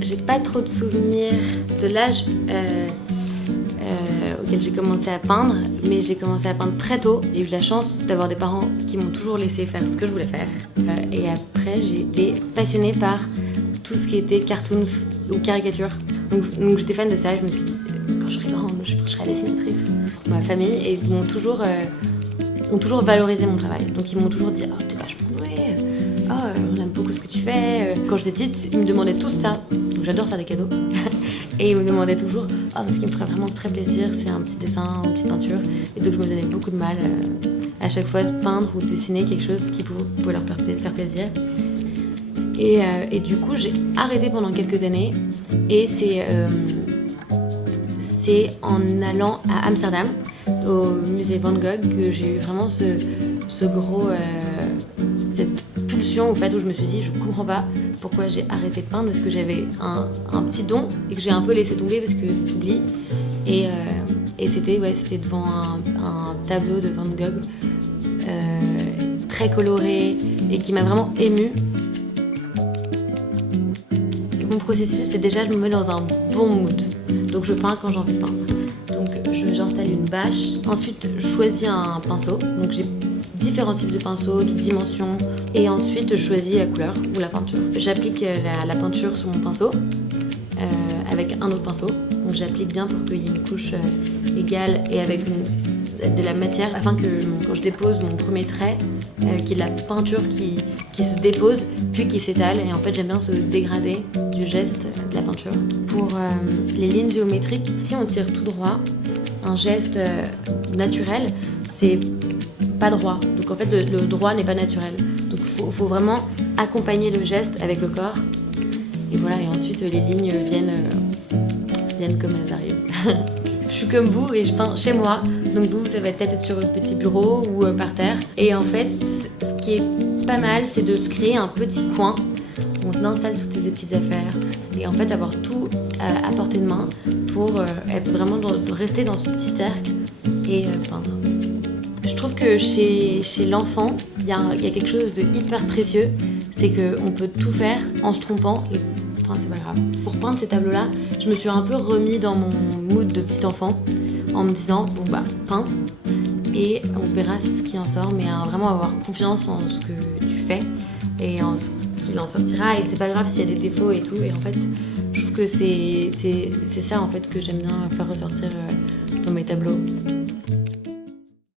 J'ai pas trop de souvenirs de l'âge auquel j'ai commencé à peindre, mais j'ai commencé à peindre très tôt. J'ai eu la chance d'avoir des parents qui m'ont toujours laissé faire ce que je voulais faire. Et après, j'ai été passionnée par tout ce qui était cartoons ou caricatures. Donc j'étais fan de ça. Je me suis dit, quand je serai grande, je serai dessinatrice. Ma famille et ils m'ont toujours valorisé mon travail. Donc ils m'ont toujours dit, oh, t'es vachement douée, on aime beaucoup ce que tu fais. Quand j'étais petite, ils me demandaient tous ça. Donc j'adore faire des cadeaux. Et ils me demandaient toujours, ce qui me ferait vraiment très plaisir, c'est un petit dessin, une petite peinture. Et donc je me donnais beaucoup de mal à chaque fois de peindre ou de dessiner quelque chose qui pouvait leur faire plaisir. Et du coup, j'ai arrêté pendant quelques années. Et c'est en allant à Amsterdam, au musée Van Gogh, que j'ai eu vraiment cette pulsion au fait où je me suis dit, je comprends pas pourquoi j'ai arrêté de peindre, parce que j'avais un petit don et que j'ai un peu laissé tomber parce que j'oublie. Et c'était devant un tableau de Van Gogh très coloré et qui m'a vraiment émue. Mon processus, c'est déjà, je me mets dans un bon mood. Donc je peins quand j'ai envie de peindre. Donc j'installe une bâche. Ensuite, je choisis un pinceau. Donc j'ai différents types de pinceaux, de dimensions. Et ensuite, je choisis la couleur ou la peinture. J'applique la peinture sur mon pinceau avec un autre pinceau. Donc j'applique bien pour qu'il y ait une couche égale et avec de la matière afin que quand je dépose mon premier trait, qu'il y ait de la peinture qui se dépose puis qui s'étale. Et en fait, j'aime bien ce dégradé du geste de la peinture. Pour les lignes géométriques, si on tire tout droit, un geste naturel, c'est pas droit. Donc en fait, le droit n'est pas naturel. Donc il faut vraiment accompagner le geste avec le corps. Et voilà, et ensuite les lignes viennent comme elles arrivent. Je suis comme vous et je peins chez moi. Donc vous, ça va peut-être être sur votre petit bureau ou par terre. Et en fait, ce qui est pas mal, c'est de se créer un petit coin. On installe toutes ces petites affaires. Et en fait, avoir tout à portée de main pour être vraiment rester dans ce petit cercle et peindre. Je trouve que chez l'enfant, il y a quelque chose de hyper précieux. C'est qu'on peut tout faire en se trompant et c'est pas grave. Pour peindre ces tableaux-là, je me suis un peu remis dans mon mood de petit enfant en me disant, peins et on verra ce qui en sort, mais vraiment avoir confiance en ce que tu fais et en ce qu'il en sortira. Et c'est pas grave s'il y a des défauts et tout. Et en fait, je trouve que c'est ça en fait que j'aime bien faire ressortir dans mes tableaux.